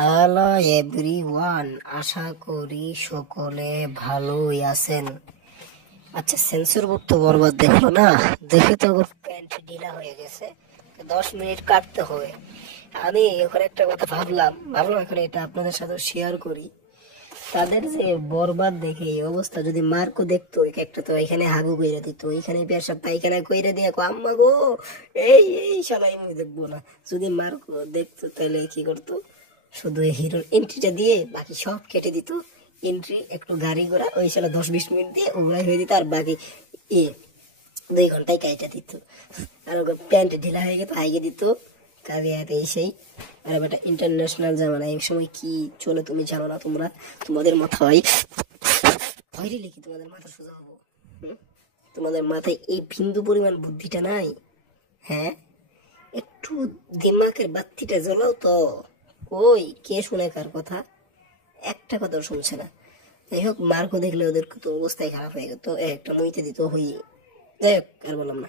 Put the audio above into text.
Hello everyone, আশা করি সকলে ভালোই আছেন। আচ্ছা, সেন্সর বোর্ড তো বরবাদ দেখলো না, দেখে তো ওর প্যান্ট ঢিলা হয়ে গেছে। 10 মিনিট কাটতে হবে। আমি এখন একটা কথা ভাবলাম এখন এটা আপনাদের সাথে শেয়ার করি। তাদের যে বরবাদ দেখে এই অবস্থা, যদি মার্কো দেখতো, একটা তো এখানে হাগু কইরা দিত, এখানে পেশাব পায়খানা কইরা দিয়ে আম্মা গো এই এই সবাই আমি দেখবো না। যদি মার্কো দেখতো তাহলে কি করতো, শুধু হিরোর এন্ট্রিটা দিয়ে বাকি সব কেটে দিত। এন্ট্রি একটু গাড়ি ঘোড়া ওই সালে 10-20 মিনিট দিয়ে ওগুলাই হয়ে দিত, আর বাকি 2 ঘন্টায় কাইটা দিত। আর ওকে প্যান্ট ঢিলা হয়ে গেত আইগে দিত কারিয়াতে সেই। আর একটা ইন্টারন্যাশনাল জামানা, এই সময় কি চলে তুমি জানো না। তোমাদের মাথায় ভয় লিখি, তোমাদের মাথা সোজা হবো? তোমাদের মাথায় এই বিন্দু পরিমাণ বুদ্ধিটা নাই? হ্যাঁ, একটু দিমাগের বাত্তিটা জ্বলাও তো। কই কে শুনে কার কথা? একটা কথাও শুনছে না। যাই হোক, মার্কও দেখলে ওদের তো অবস্থাই খারাপ হয়ে গেত, একটা মুইতে দিত হই। যাই হোক, আর বললাম না।